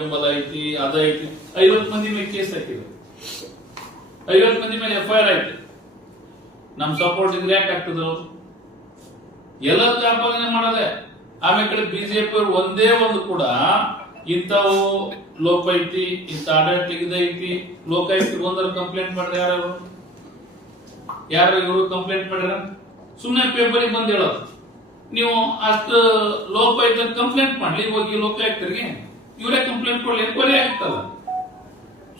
ಬೆಂಬಲ ಐತಿ, ಅದ ಐತಿ. ಐವತ್ ಮಂದಿ ಮೇಲೆ ಕೇಸ್ ಹಾಕಿದ್ರು. ಐವತ್ ಮಂದಿ ಮೇಲೆ ಎಫ್ ಐ ಆರ್ ಆಯ್ತು. ನಮ್ ಸಪೋರ್ಟ್ ಇದ್ರೆ ಯಾಕೆ ಆಗ್ತದೆ ಅವ್ರು ಎಲ್ಲ ವ್ಯಾಪಾರನೆ ಮಾಡದೆ. ಆಮೇಲೆ ಕಡೆ ಬಿಜೆಪಿ ಅವರು ಒಂದೇ ಒಂದು ಕೂಡ ಇಂಥವು ಲೋಪ ಐತಿ, ಇಂಥ ಆಡಳಿತ ಇದೈತಿ ಐತಿ. ಒಂದರ ಕಂಪ್ಲೇಂಟ್ ಮಾಡಿದ್ರೆ ಯಾರು ಯಾರು ಇವರು ಕಂಪ್ಲೇಂಟ್ ಮಾಡ್ಯಾರ? ಸುಮ್ಮನೆ ಪೇಪರಿಗೆ ಬಂದು ಹೇಳೋದು. ನೀವು ಅಷ್ಟು ಲೋಕಾಯುಕ್ತ ಕಂಪ್ಲೇಂಟ್ ಮಾಡ್ಲಿ ಹೋಗಿ ಲೋಕಾಯುಕ್ತರಿಗೆ. ಕೊಡ್ಲಿ ಕೊಲೆ ಆಗ್ತದ.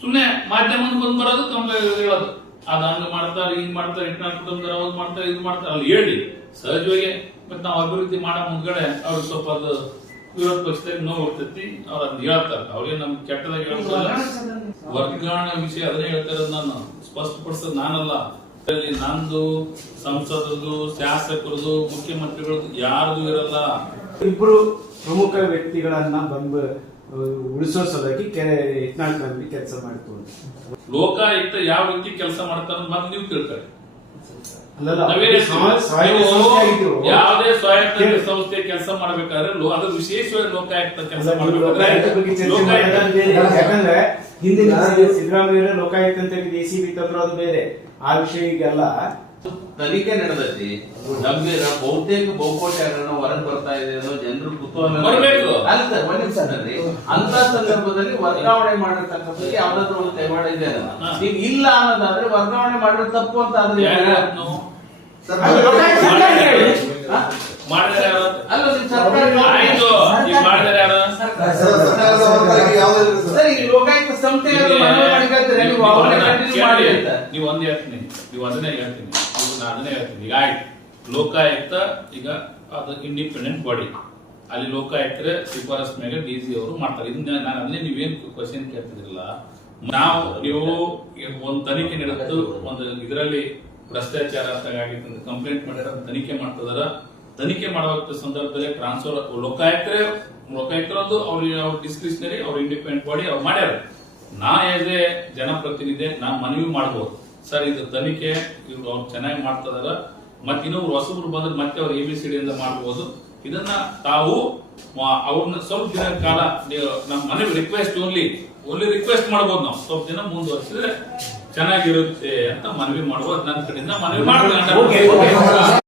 ಸುಮ್ಮನೆ ಮಾಧ್ಯಮ ಬಂದು ಬರೋದು ತಮ್ಮ ಹೇಳೋದು. ಅದ ಹಂಗ ಮಾಡ್ತಾರೆ, ಹಿಂಗ್ ಮಾಡ್ತಾರೆ, ಇಂಟರ್ನೆಟ್ ಕುಟುಂಬದವ್ರು ಅವ್ರು ಮಾಡ್ತಾರೆ, ಇದು ಮಾಡ್ತಾರೆ. ಅಲ್ಲಿ ಹೇಳಿ. ಸಹಜವಾಗಿ ಮತ್ತೆ ನಾವು ಅಭಿವೃದ್ಧಿ ಮಾಡೋ ಮುಂದ್ಗಡೆ ಅವ್ರಿಗೆ ಸ್ವಲ್ಪ ಅದು ವಿರೋಧ ಪಕ್ಷದಲ್ಲಿ ನೋವು ಇರ್ತೈತಿ, ಅವ್ರು ಅದ್ ಹೇಳ್ತಾರೆ. ಅವ್ರಿಗೆ ನಮ್ಗೆ ಕೆಟ್ಟದಾಗಿ ಹೇಳ್ತಾರ ವರ್ಗಾವಣೆ ವಿಷಯ ಅದನ್ನ ಹೇಳ್ತಾರೆ ನಾನು. ಸ್ಪಷ್ಟಪಡಿಸೋದು ನಾನಲ್ಲ. ನಂದು ಸಂಸದರದು ಶಾಸಕರದು ಮುಖ್ಯಮಂತ್ರಿಗಳದ್ದು ಯಾರ್ದು ಇರಲ್ಲ. ಇಬ್ರು ಪ್ರಮುಖ ವ್ಯಕ್ತಿಗಳನ್ನ ಬಂದು ಉಳಿಸೋ ಸಲುವಾಗಿ ಕೆರೆ ಯತ್ನಾಳ್ನಲ್ಲಿ ಕೆಲಸ ಮಾಡ್ತು. ಲೋಕಾಯುಕ್ತ ಯಾವ ರೀತಿ ಕೆಲಸ ಮಾಡ್ತಾರ ಮೊದ್ಲು ನೀವು ಕೇಳ್ತಾರೆ. ಯಾವುದೇ ಸ್ವಾಯತ್ತ ಸಂಸ್ಥೆ ಕೆಲಸ ಮಾಡಬೇಕಾದ್ರೆ ಅದು ವಿಶೇಷವಾಗಿ ಲೋಕಾಯುಕ್ತ ಕೆಲಸ. ಯಾಕಂದ್ರೆ ಹಿಂದಿನ ಸಿದ್ದರಾಮಯ್ಯ ಲೋಕಾಯುಕ್ತ ಅಂತ ಎಸಿಬಿ ತಂದ್ರು ಅದು ಬೇರೆ ಆ ವಿಷಯ ಈಗೆಲ್ಲ ತನಿಖೆ ನಡೆದೈತಿ ಗಂಭೀರ ಬಹುತೇಕ ಬಹುಕೋಟಿ ಹಗರಣ ಹೊರಗೆ ಬರ್ತಾ ಇದೆ ಅನ್ನೋ ಜನರು ಕುತೂಹಲ ಬರ್ಬೇಕು. ಅಲ್ಲ ಸರ್ ಒಂದ್ ನಿಮಿಷ ತಡ್ರಿ. ಅಂತ ಸಂದರ್ಭದಲ್ಲಿ ವರ್ಗಾವಣೆ ಮಾಡಿರ್ತಕ್ಕಂಥದ್ದು ಯಾವ್ದಾದ್ರು ಒಂದು ಕೈವಾಡ ಇದೆ. ಹಾ. ಈಗ ಇಲ್ಲ ಅನ್ನೋದಾದ್ರೆ ವರ್ಗಾವಣೆ ಮಾಡಿದ್ರೆ ತಪ್ಪು ಅಂತ ಆದ್ರೆ ಯಾರು? ಮಾಡಿದ್ರೆ ಯಾರು? ಅಲ್ಲ ಸರ್ಕಾರ ಆಯ್ತು ಈಗ ಮಾಡಿದ್ರೆ ಯಾರು ಸರ್ ಮಾಡಿ ಅಂತ ನೀವು ಒಂದೇ ಹೇಳ್ತೀನಿ. ನೀವು ಅದನ್ನೇ ಹೇಳ್ತೀನಿ. ನೀವು ನಾನು ಅದನ್ನೇ ಹೇಳ್ತೀನಿ. ಈಗ ಆಯ್ತು. ಲೋಕಾಯುಕ್ತ ಈಗ ಅದು ಇಂಡಿಪೆಂಡೆಂಟ್ ಬಾಡಿ ಅಲ್ಲಿ ಲೋಕಾಯುಕ್ತರ ಶಿಫಾರಸ್ ಮೇಲೆ ಡಿ ಸಿ ಅವರು ಮಾಡ್ತಾರೆ. ಇದನ್ನ ನಾನು ಅದನ್ನೇ ನೀವೇನ್ ಕ್ವಶನ್ ಕೇಳ್ತಿದ್ರಲ್ಲ ನಾವು ನೀವು ಒಂದು ತನಿಖೆ ನಡೆದು ಒಂದು ಇದರಲ್ಲಿ ಭ್ರಷ್ಟಾಚಾರ ಅಂತ ಆಗಿತ್ತು ಕಂಪ್ಲೇಂಟ್ ಮಾಡ್ಯಾರ ತನಿಖೆ ಮಾಡ್ತಿದಾರ ತನಿಖೆ ಮಾಡುವ ಸಂದರ್ಭದಲ್ಲಿ ಟ್ರಾನ್ಸ್ಫರ್ ಲೋಕಾಯುಕ್ತರೇ ಲೋಕಾಯುಕ್ತರದ್ದು ಅವ್ರಿಗೆ ಅವ್ರ ಡಿಸ್ಕ್ರಿಷನರಿ ಅವ್ರ ಇಂಡಿಪೆಂಡೆಂಟ್ ಬಾಡಿ ಅವ್ರು ಮಾಡ್ಯಾರ. ನಾ ಆಸ್ ಎ ಜನಪ್ರತಿನಿಧಿ ನಾ ಮನವಿ ಮಾಡ್ಬೋದು. ಸರ್, ಇದು ತನಿಖೆ, ಇವ್ರು ಅವ್ರು ಚೆನ್ನಾಗಿ ಮಾಡ್ತಿದಾರ. ಮತ್ತೆ ಇನ್ನೊಬ್ರು ಹೊಸಬ್ರು ಬಂದ್ರೆ ಮತ್ತೆ ಅವ್ರು ಎ ಬಿ ಸಿ ಡಿ ಅಂತ ಮಾಡ್ಬೋದು. ಇದನ್ನ ತಾವು ಅವ್ರನ್ನ ಸ್ವಲ್ಪ ದಿನ ಕಾಲ ನಮ್ಮ ಮನವಿ ರಿಕ್ವೆಸ್ಟ್ ಓನ್ಲಿ ಓನ್ಲಿ ರಿಕ್ವೆಸ್ಟ್ ಮಾಡ್ಬೋದು ನಾವು. ಸ್ವಲ್ಪ ದಿನ ಮುಂದುವರಿಸಿದ್ರೆ ಚೆನ್ನಾಗಿರುತ್ತೆ ಅಂತ ಮನವಿ ಮಾಡ್ಬೋದು. ನನ್ನ ಕಡೆಯಿಂದ ಮನವಿ. ಮಾಡ್ತೀನಿ.